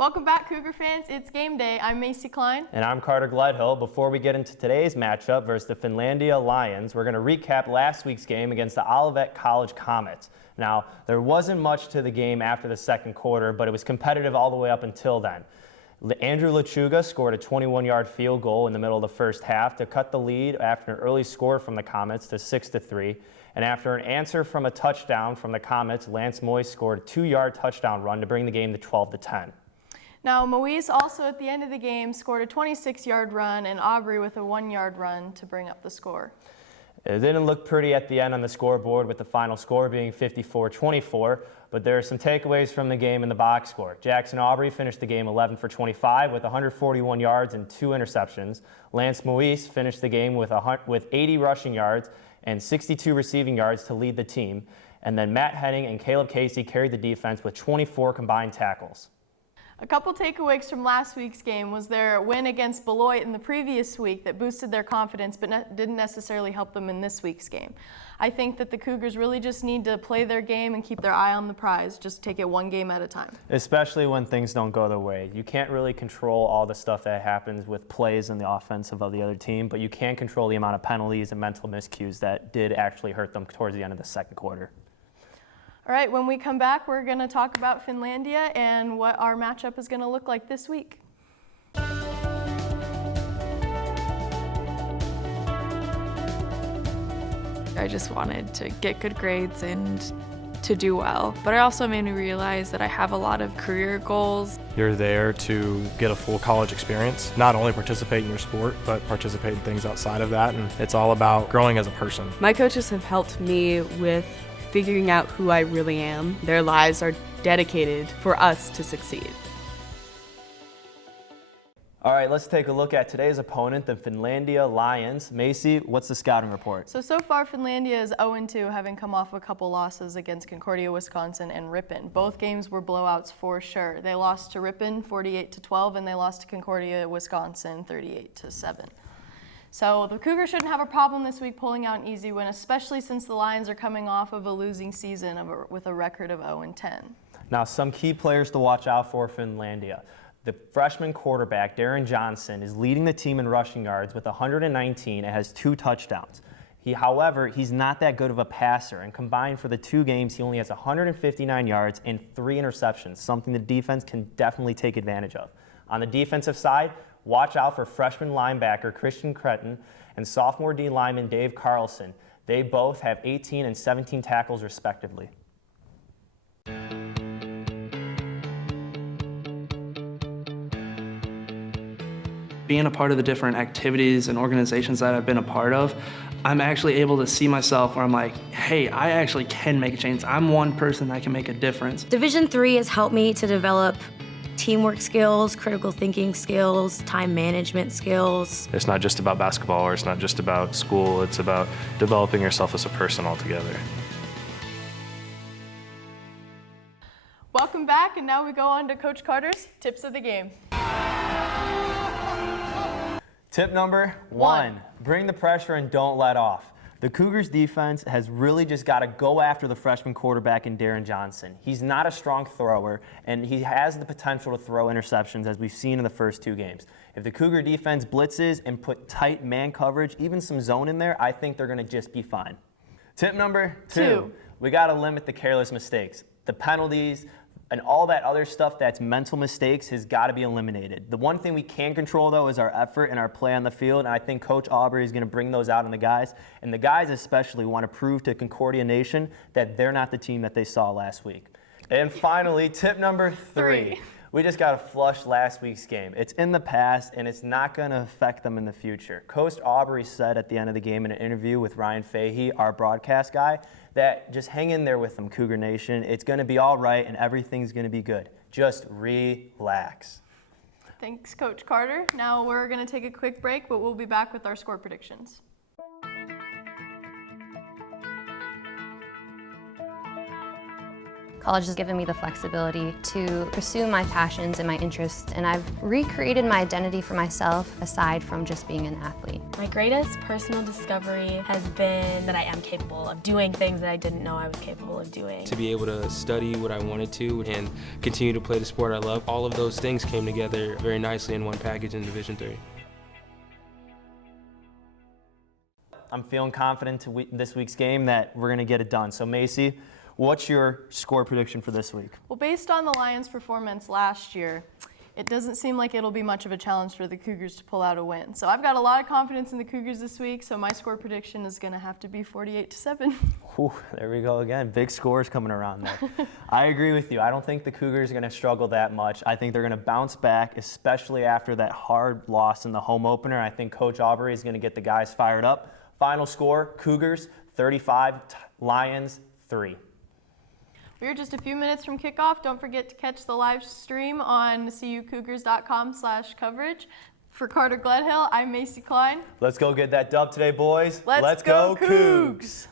Welcome back, Cougar fans. It's game day. I'm Macy Klein. And I'm Carter Gledhill. Before we get into today's matchup versus the Finlandia Lions, we're going to recap last week's game against the Olivet College Comets. Now, there wasn't much to the game after the second quarter, but it was competitive all the way up until then. Andrew Lechuga scored a 21-yard field goal in the middle of the first half to cut the lead after an early score from the Comets to 6-3. And after an answer from a touchdown from the Comets, Lance Moyes scored a 2-yard touchdown run to bring the game to 12-10. Now, Moise also at the end of the game scored a 26-yard run and Aubrey with a 1-yard run to bring up the score. It didn't look pretty at the end on the scoreboard with the final score being 54-24, but there are some takeaways from the game in the box score. Jackson Aubrey finished the game 11 for 25 with 141 yards and 2 interceptions. Lance Moise finished the game with 80 rushing yards and 62 receiving yards to lead the team. And then Matt Henning and Caleb Casey carried the defense with 24 combined tackles. A couple takeaways from last week's game was their win against Beloit in the previous week that boosted their confidence but didn't necessarily help them in this week's game. I think that the Cougars really just need to play their game and keep their eye on the prize, just take it one game at a time. Especially when things don't go their way. You can't really control all the stuff that happens with plays in the offensive of the other team, but you can control the amount of penalties and mental miscues that did actually hurt them towards the end of the second quarter. All right, when we come back, we're going to talk about Finlandia and what our matchup is going to look like this week. I just wanted to get good grades and to do well, but it also made me realize that I have a lot of career goals. You're there to get a full college experience, not only participate in your sport, but participate in things outside of that, and it's all about growing as a person. My coaches have helped me with figuring out who I really am. Their lives are dedicated for us to succeed. All right, let's take a look at today's opponent, the Finlandia Lions. Macy, what's the scouting report? So far, Finlandia is 0-2, having come off a couple losses against Concordia, Wisconsin, and Ripon. Both games were blowouts for sure. They lost to Ripon 48-12, and they lost to Concordia, Wisconsin 38-7. So the Cougars shouldn't have a problem this week pulling out an easy win, especially since the Lions are coming off of a losing season with a record of 0-10. Now, some key players to watch out for Finlandia. The freshman quarterback, Darren Johnson, is leading the team in rushing yards with 119 and has 2 touchdowns. However, he's not that good of a passer, and combined for the 2 games, he only has 159 yards and 3 interceptions, something the defense can definitely take advantage of. On the defensive side, watch out for freshman linebacker Christian Cretin and sophomore D lineman Dave Carlson. They both have 18 and 17 tackles respectively. Being a part of the different activities and organizations that I've been a part of, I'm actually able to see myself where I'm like, hey, I actually can make a change. I'm one person that can make a difference. Division III has helped me to develop teamwork skills, critical thinking skills, time management skills. It's not just about basketball or it's not just about school, it's about developing yourself as a person altogether. Welcome back, and now we go on to Coach Carter's tips of the game. Tip number 1, bring the pressure and don't let off. The Cougars defense has really just got to go after the freshman quarterback in Darren Johnson. He's not a strong thrower, and he has the potential to throw interceptions as we've seen in the first 2 games. If the Cougar defense blitzes and put tight man coverage, even some zone in there, I think they're going to just be fine. Tip number 2, we got to limit the careless mistakes. The penalties and all that other stuff that's mental mistakes has got to be eliminated. The one thing we can control, though, is our effort and our play on the field, and I think Coach Aubrey is going to bring those out in the guys. And the guys especially want to prove to Concordia Nation that they're not the team that they saw last week. And finally, tip number 3. We just got to flush last week's game. It's in the past, and it's not going to affect them in the future. Coach Aubrey said at the end of the game in an interview with Ryan Fahey, our broadcast guy, that just hang in there with them, Cougar Nation. It's going to be all right, and everything's going to be good. Just relax. Thanks, Coach Carter. Now we're going to take a quick break, but we'll be back with our score predictions. College has given me the flexibility to pursue my passions and my interests, and I've recreated my identity for myself aside from just being an athlete. My greatest personal discovery has been that I am capable of doing things that I didn't know I was capable of doing. To be able to study what I wanted to and continue to play the sport I love, all of those things came together very nicely in one package in Division III. I'm feeling confident this week's game that we're going to get it done. So Macy, what's your score prediction for this week? Well, based on the Lions' performance last year, it doesn't seem like it'll be much of a challenge for the Cougars to pull out a win. So I've got a lot of confidence in the Cougars this week, so my score prediction is going to have to be 48-7. Whew, there we go again. Big scores coming around there. I agree with you. I don't think the Cougars are going to struggle that much. I think they're going to bounce back, especially after that hard loss in the home opener. I think Coach Aubrey is going to get the guys fired up. Final score, Cougars 35, Lions 3. We're just a few minutes from kickoff. Don't forget to catch the live stream on cucougars.com/coverage. For Carter Gledhill, I'm Macy Klein. Let's go get that dub today, boys. Let's go Cougs!